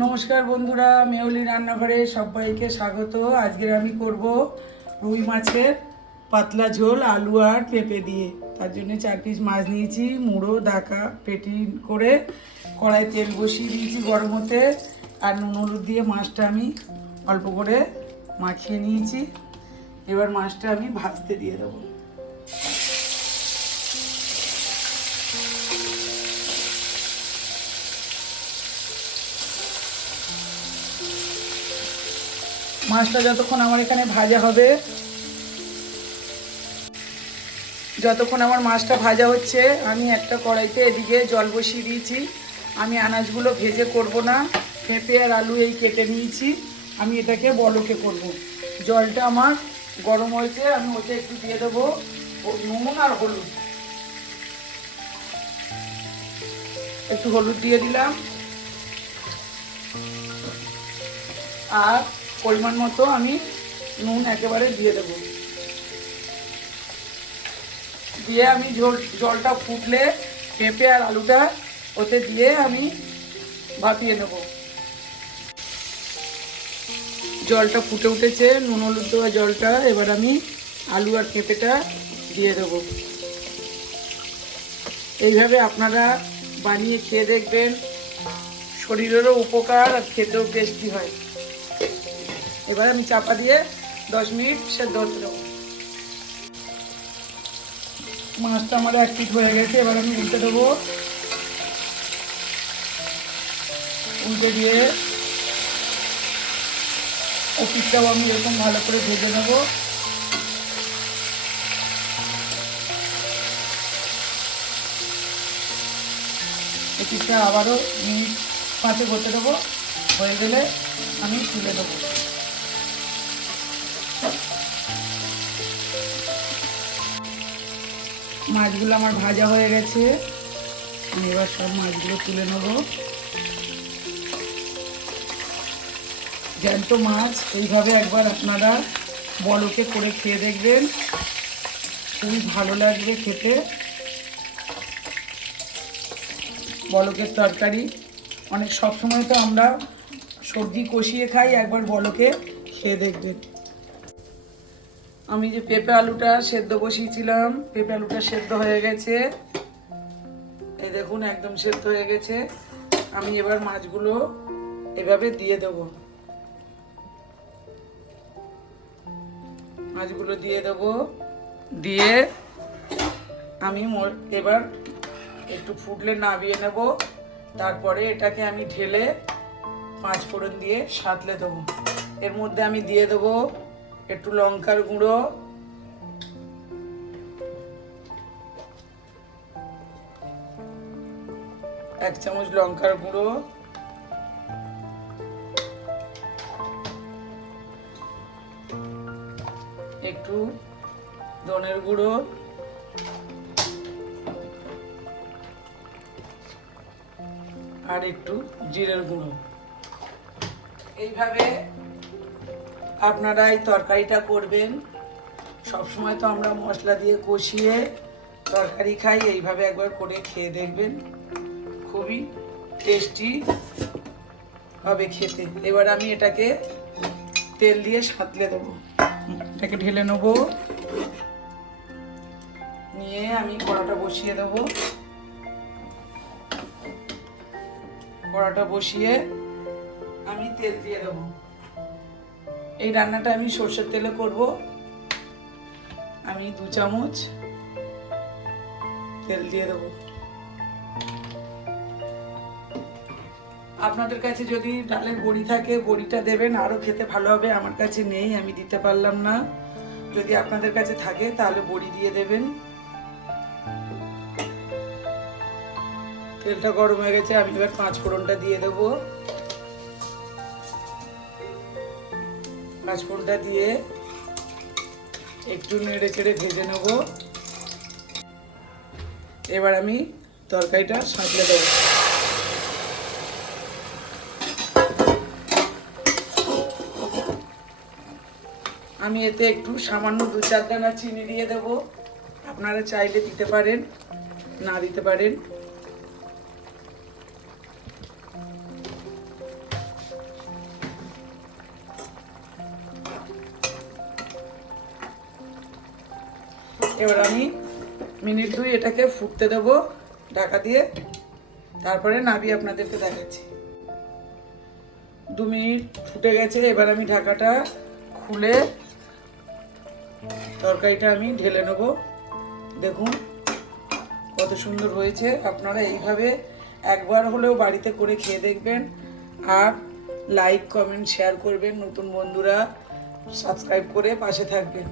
নমস্কার বন্ধুরা, মেয়লি রান্নাঘরে সবাইকে স্বাগত। আজকে আমি করব রুই মাছের পাতলা ঝোল আলু আর পেঁপে দিয়ে। তার জন্য 4 পিস মাছ নিয়েছি, মুড়ো ডাকা পেটি করে কড়াই তেল বসিয়ে দিয়েছি গরম হতে। আর নুন হলুদ দিয়ে মাছটা আমি অল্প করে মাখিয়ে নিয়েছি। এবার মাছটা আমি ভাজতে দিয়ে দেবো। মাছটা যতক্ষণ আমার এখানে ভাজা হবে, যতক্ষণ আমার মাছটা ভাজা হচ্ছে, আমি একটা কড়াইতে এদিকে জল বসিয়ে দিয়েছি। আমি আনাজগুলো ভেজে করব না, পেঁপে আর আলু এই কেটে নিয়েছি। আমি এটাকে বলকে করব। জলটা আমার গরম হয়েছে, আমি ওতে একটু দিয়ে দেবো নুন আর হলুদ। একটু হলুদ দিয়ে দিলাম আর পরিমাণ মতো আমি নুন একেবারে দিয়ে দেবো। দিয়ে আমি জলটা ফুটলে পেঁপে আর আলুটা ওতে দিয়ে আমি ভাপিয়ে নেব। জলটা ফুটে উঠেছে, নুন হলুদ দেওয়া জলটা। এবার আমি আলু আর পেঁপেটা দিয়ে দেবো। এইভাবে আপনারা বানিয়ে খেয়ে দেখবেন, শরীরেরও উপকার আর খেতেও টেস্টি হয়। এবার আমি চাপা দিয়ে 10 মিনিট সেদ্ধ হতে দেবো। মাছটা আমার 1 পিঠ হয়ে গেছে, এবার আমি উল্টে দেবো। উল্টে দিয়ে ও পিঠটাও আমি এরকম ভালো করে ভেজে নেবো। এই পিঠটা আবারও মিনিট 5 করতে দেবো। হয়ে গেলে আমি তুলে দেবো। মাছগুলো আমার ভাজা হয়ে গেছে, আমি এবার সব মাছগুলো তুলে নেব। জ্যান্ত মাছ এইভাবে একবার আপনারা বলকে করে খেয়ে দেখবেন, খুবই ভালো লাগবে খেতে। বলকের তরকারি অনেক সবসময় তো আমরা সবজি কষিয়ে খাই, একবার বলকে খেয়ে দেখবেন। আমি যে পেঁপে আলুটা সেদ্ধ বসিয়েছিলাম, পেঁপে আলুটা সেদ্ধ হয়ে গেছে। এই দেখুন একদম সেদ্ধ হয়ে গেছে। আমি এবার মাছগুলো এভাবে দিয়ে দেব। মাছগুলো দিয়ে দেব, দিয়ে আমি এবার একটু ফুটলে নামিয়ে নেব। তারপরে এটাকে আমি ঢেলে 5 ফোড়ন দিয়ে সাঁতলে দেবো। এর মধ্যে আমি দিয়ে দেবো একটু লঙ্কার গুঁড়ো, এক চামচ লঙ্কার গুঁড়ো, একটু ধনের গুঁড়ো, আর একটু জিরের গুঁড়ো। এইভাবে আপনারা এই তরকারিটা করবেন। সবসময় তো আমরা মশলা দিয়ে কষিয়ে তরকারি খাই, এইভাবে একবার করে খেয়ে দেখবেন, খুবই টেস্টি হবে খেতে। এবার আমি এটাকে তেল দিয়ে সাঁতলে দেবো। এটাকে ঢেলে নেব, নিয়ে আমি কড়াটা বসিয়ে দেবো। কড়াটা বসিয়ে আমি তেল দিয়ে দেবো। এই রান্নাটা আমি সরষের তেলে করব। আমি 2 চামচ তেল দিয়ে দেবো। আপনাদের কাছে যদি ডালের বড়ি থাকে, বড়িটা দেবেন, আরও খেতে ভালো হবে। আমার কাছে নেই, আমি দিতে পারলাম না। যদি আপনাদের কাছে থাকে তাহলে বড়ি দিয়ে দেবেন। তেলটা গরম হয়ে গেছে, আমি এবার 5 ফোড়নটা দিয়ে দেবো। 5 ফোড়নটা দিয়ে একটু নেড়ে চেড়ে ভেজে নেব। এবার আমি তরকারিটা সাঁতলে দেবো। আমি এতে একটু সামান্য 2-4 দানা চিনি দিয়ে দেব। আপনারা চাইলে দিতে পারেন, না দিতে পারেন। এবার আমি মিনিট 2 এটাকে ফুটতে দেবো ঢাকা দিয়ে, তারপরে নামিয়ে আপনাদেরকে দেখাচ্ছি। 2 মিনিট ফুটে গেছে, এবার আমি ঢাকাটা খুলে তরকারিটা আমি ঢেলে নেব। দেখুন কত সুন্দর হয়েছে। আপনারা এইভাবে একবার হলেও বাড়িতে করে খেয়ে দেখবেন, আর লাইক কমেন্ট শেয়ার করবেন, নতুন বন্ধুরা সাবস্ক্রাইব করে পাশে থাকবেন।